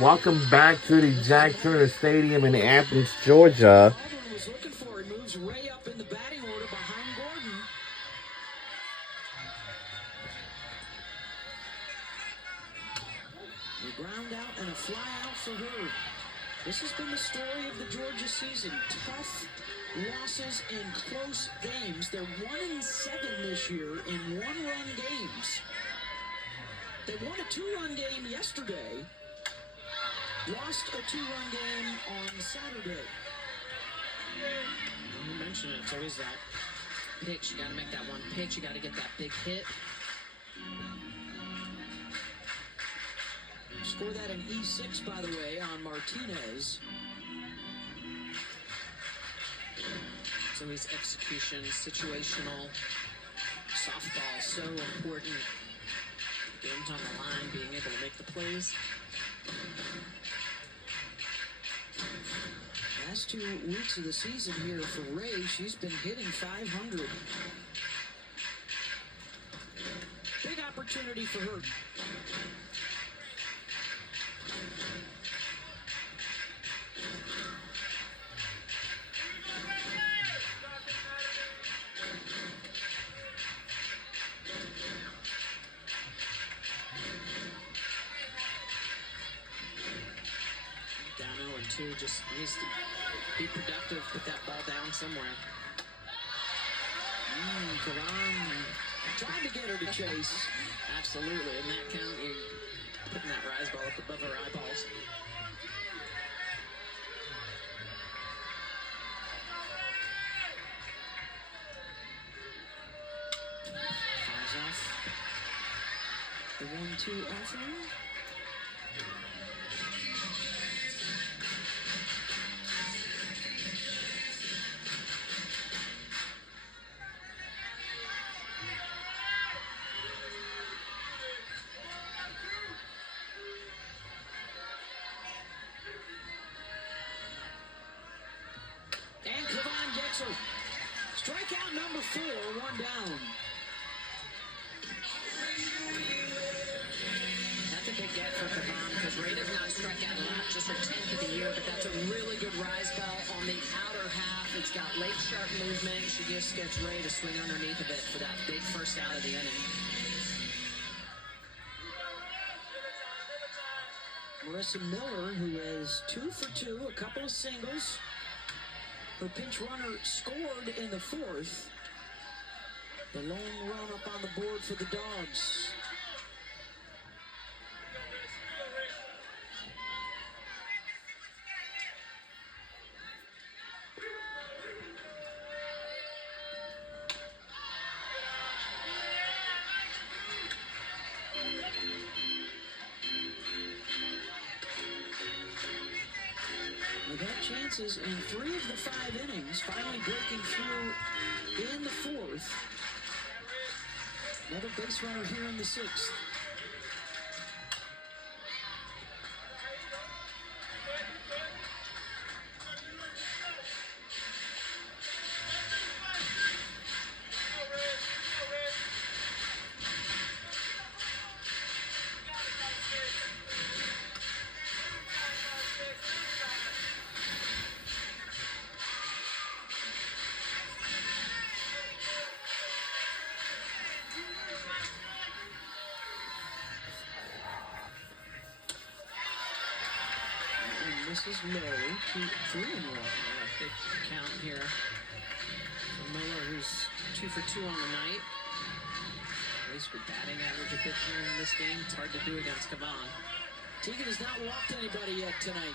Welcome back to the Jack Turner Stadium in Athens, Georgia. Auburn was looking for. He moves Ray up in the batting order behind Gordon. A ground out and a fly out for her. This has been the story of the Georgia season. Tough losses in close games. They're 1-7 this year in one-run games. They won a two-run game yesterday. Lost a two-run game on Saturday. You mentioned it. It's always that pitch. You got to make that one pitch. You got to get that big hit. Score that an E6, by the way, on Martinez. It's always execution, situational. Softball, so important. Games on the line, being able to make the plays. Last 2 weeks of the season here for Ray, she's been hitting .500. Big opportunity for her. Down 0-2, just needs to be productive, put that ball down somewhere. Karan trying to get her to chase. Absolutely, in that count, you're putting that rise ball up above her eyeballs. Fouls off the 1-2 offering. And Kavan gets her. Strikeout number 4, 1 down. That's a big get for Kavan because Ray does not strike out a lot, just her 10th of the year, but that's a really good rise ball on the outer half. It's got late sharp movement. She just gets Ray to swing underneath of it for that big first out of the inning. Marissa Miller, who is 2 for 2, a couple of singles. Her pinch runner scored in the 4th. The lone run up on the board for the Dogs. They've had chances in 3 of the 5 innings, finally breaking through in the 4th. Another base runner here in the 6th. This is low, 2-3-1. Yeah, big count here for Miller, who's 2 for 2 on the night. At least with batting average a bit here in this game. It's hard to do against Kavan. Teagan has not walked anybody yet tonight.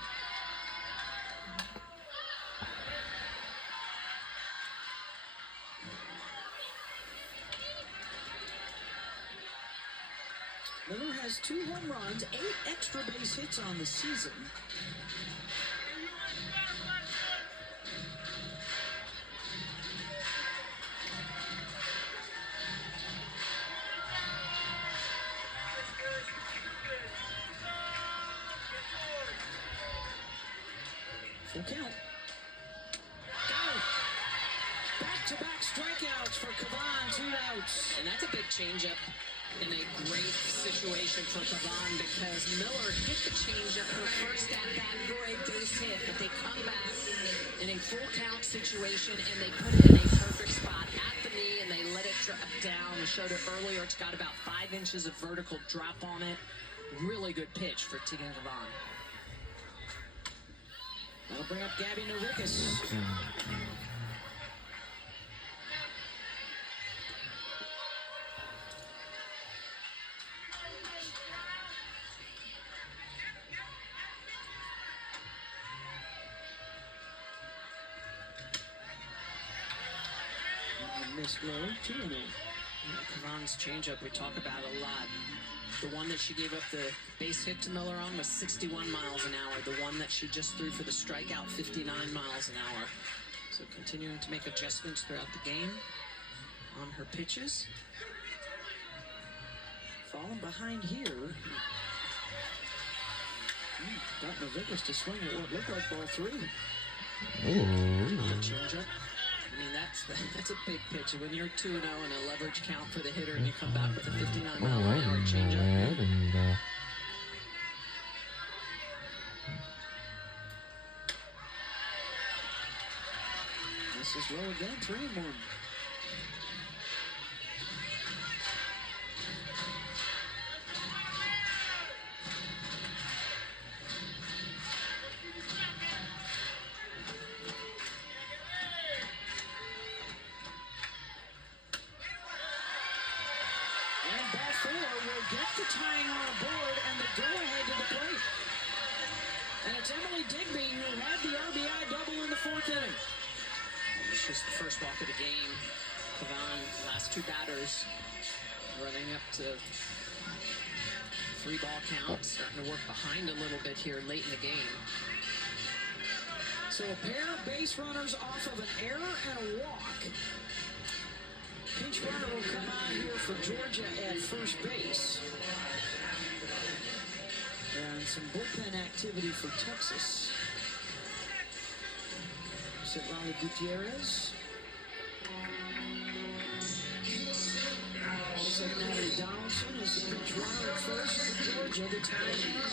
Miller has 2 home runs, 8 extra base hits on the season. Full count. Back-to-back strikeouts for Kavan, 2 outs. And that's a big changeup in a great situation. situation for Kavan because Miller hit the changeup her first at bat for a base hit, but they come back in a full count situation and they put it in a perfect spot at the knee and they let it drop down. I showed it earlier. It's got about 5 inches of vertical drop on it. Really good pitch for Tegan Kavan. That'll bring up Gabby Norikas. Miss low, 2-0. Kavan's changeup we talk about a lot. The one that she gave up the base hit to Miller on was 61 miles an hour. The one that she just threw for the strikeout, 59 miles an hour. So continuing to make adjustments throughout the game on her pitches. Falling behind here. Got Norikas to swing at what looked like ball 3. Changeup. I mean, that's a big pitch. When you're 2-0 and a leverage count for the hitter and you come back with a 59 mile an hour changeup. This is low again, 3-1. Get the tying on a board and the go-ahead to the plate. And it's Emily Digby who had the RBI double in the 4th inning. It's just the first walk of the game. Kavan, last 2 batters, running up to 3-ball count, starting to work behind a little bit here late in the game. So a pair of base runners off of an error and a walk. Pinch runner will come out here for Georgia at first base. And some bullpen activity for Texas. Citlali Gutierrez. Looks like Natalie Donaldson is the pinch runner at first for Georgia, the tying run.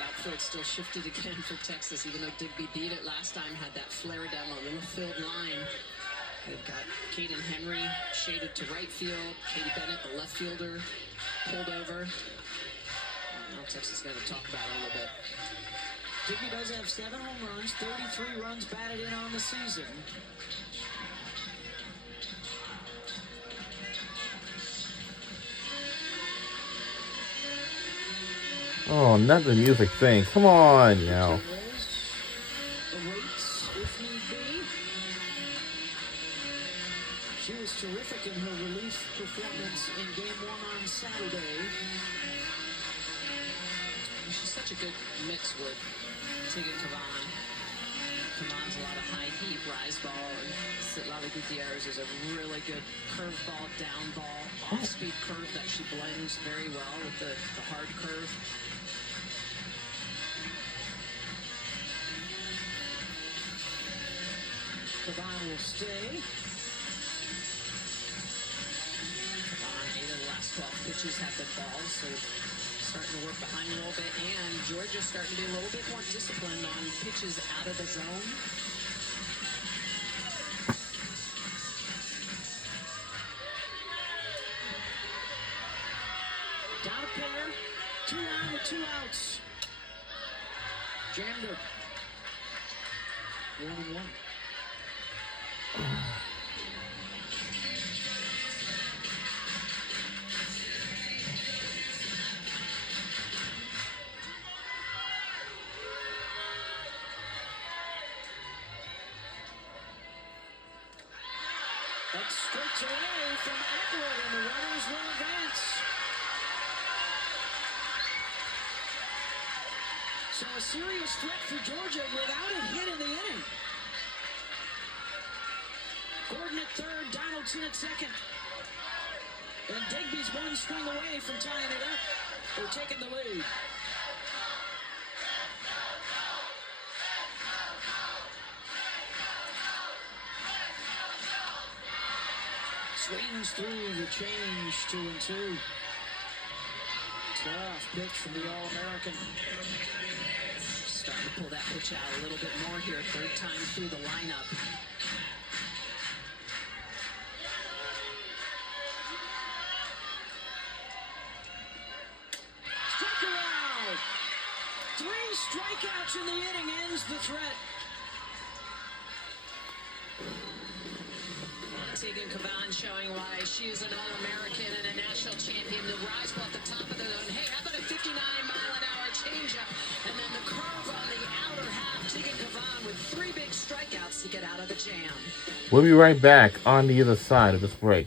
Outfield still shifted again for Texas, even though Digby beat it last time, had that flare down the little field line. They've got Kaden Henry shaded to right field, Katie Bennett, the left fielder, pulled over. Now Texas got to talk about it a little bit. Digby does have 7 home runs, 33 runs batted in on the season. Oh, not the music thing. Come on now. Awaits if need be. She was terrific in her relief performance in Game 1 on Saturday. She's such a good mix with Tegan Kavan. Kavan's a lot of high heat rise ball, and Citlali Gutierrez is a really good curveball, down ball, off-speed curve that she blends very well with the hard curve. Kavan will stay. Kavan, 8 of the last 12 pitches have been balls, so starting to work behind a little bit, and Georgia's starting to be a little bit more disciplined on pitches out of the zone. Down a pair, 2 on with 2 outs. Jammed her. 1-1. That's straight away from Edward, and the runners will advance. So a serious threat for Georgia without a hit in the inning. Gordon at third, Donaldson at second. And Digby's one swing away from tying it up or taking the lead. Swings through the change, 2-2. Tough pitch from the All-American. Starting to pull that pitch out a little bit more here, third time through the lineup. Struck her out. 3 strikeouts in the inning ends the threat. Tegan Cavan showing why she's an All-American and a national champion. The rise ball at the top of the zone. Hey, how about a 59-mile-an-hour changeup? And then the curve on the outer half. Tegan Cavan with 3 big strikeouts to get out of the jam. We'll be right back on the other side of this break.